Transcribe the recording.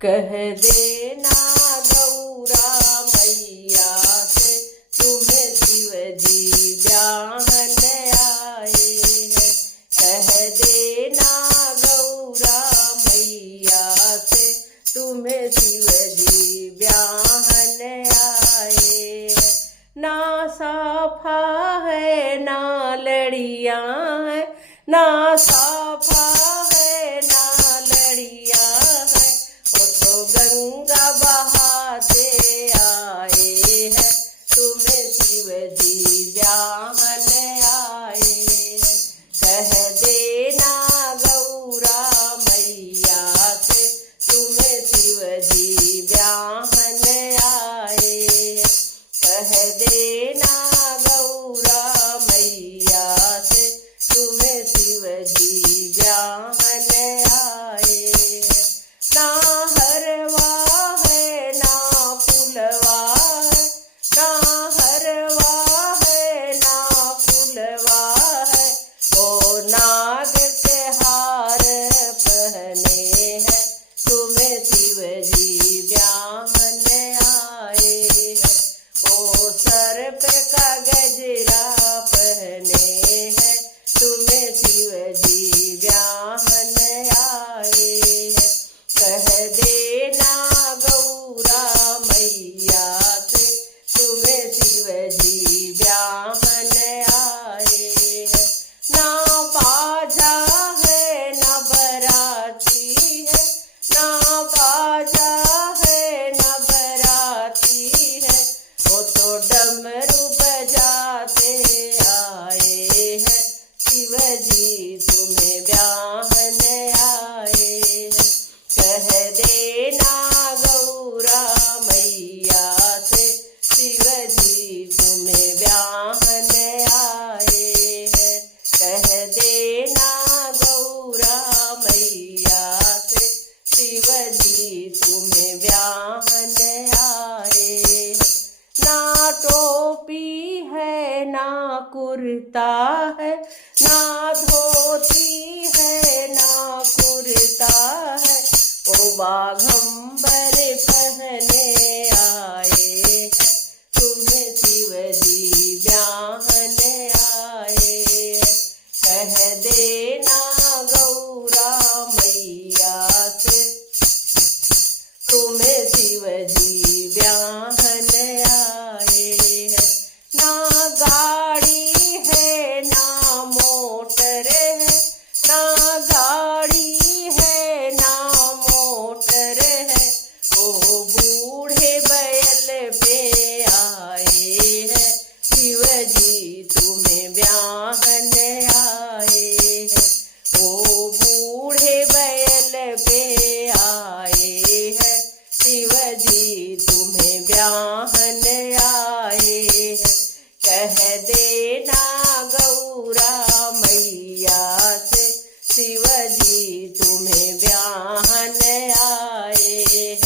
कह देना गौरा मैया से तुम्हें शिव जी ब्याहन आए हैं। कह देना गौरा मैया से तुम्हें शिव जी ब्याहन आए हैं। ना साफा है ना लड़िया है, ना साफा है ना लड़िया है, वो तो गंगा बहाते आए हैं, तुम्हें शिव जी ब्याहन आए हैं। कह देना गौरा मैया से तुम्हें शिव जी ब्याहन आए हैं। कह देना गौरा मैया से तुम्हें शिव जी ब्याहन आए हैं। ना हरवा है ना फुलवा है, ना हरवा है ना फुलवा है, ओ नाग के हार पहने हैं, तुम्हें शिव जी ब्याहन आए हैं। ओ सर पे का गजरा पहने हैं, तुम्हें शिव जी ब्याहन आए हैं। कह देना गौरा मैया से तुम्हें शिव जी ब्याहन आए हैं। ना बाजा है ना बराती है, ना बाजा है ना बराती है, वो तो डमरू बजाते आए हैं, शिव जी तुम्हें ब्याहन आए हैं। कह देना गौरा मैया से शिव जी तुम्हें ब्याहन आए हैं। कह देना गौरा मैया से शिव जी तुम्हें ब्याहन आए हैं। ना टोपी है ना कुर्ता है, ना धोती है ना कुर्ता है, ओ बाघंबर पहने आए हैं, तुम्हें शिव जी ब्याहन आए हैं। कह देना गौरा मैया से तुम्हें शिव जी ब्याहन आए हैं। ना गाड़ी है ना मोटर है, ना गाड़ी है ना मोटर है, ओ बूढ़े बैल पे आए हैं, शिव जी तुम्हें ब्याहन आए हैं। ओ बूढ़े बैल पे आए हैं, शिव जी तुम्हें ब्याहन आए हैं। कह देना गौरा मैया से शिव जी तुम्हें ब्याहन आए हैं।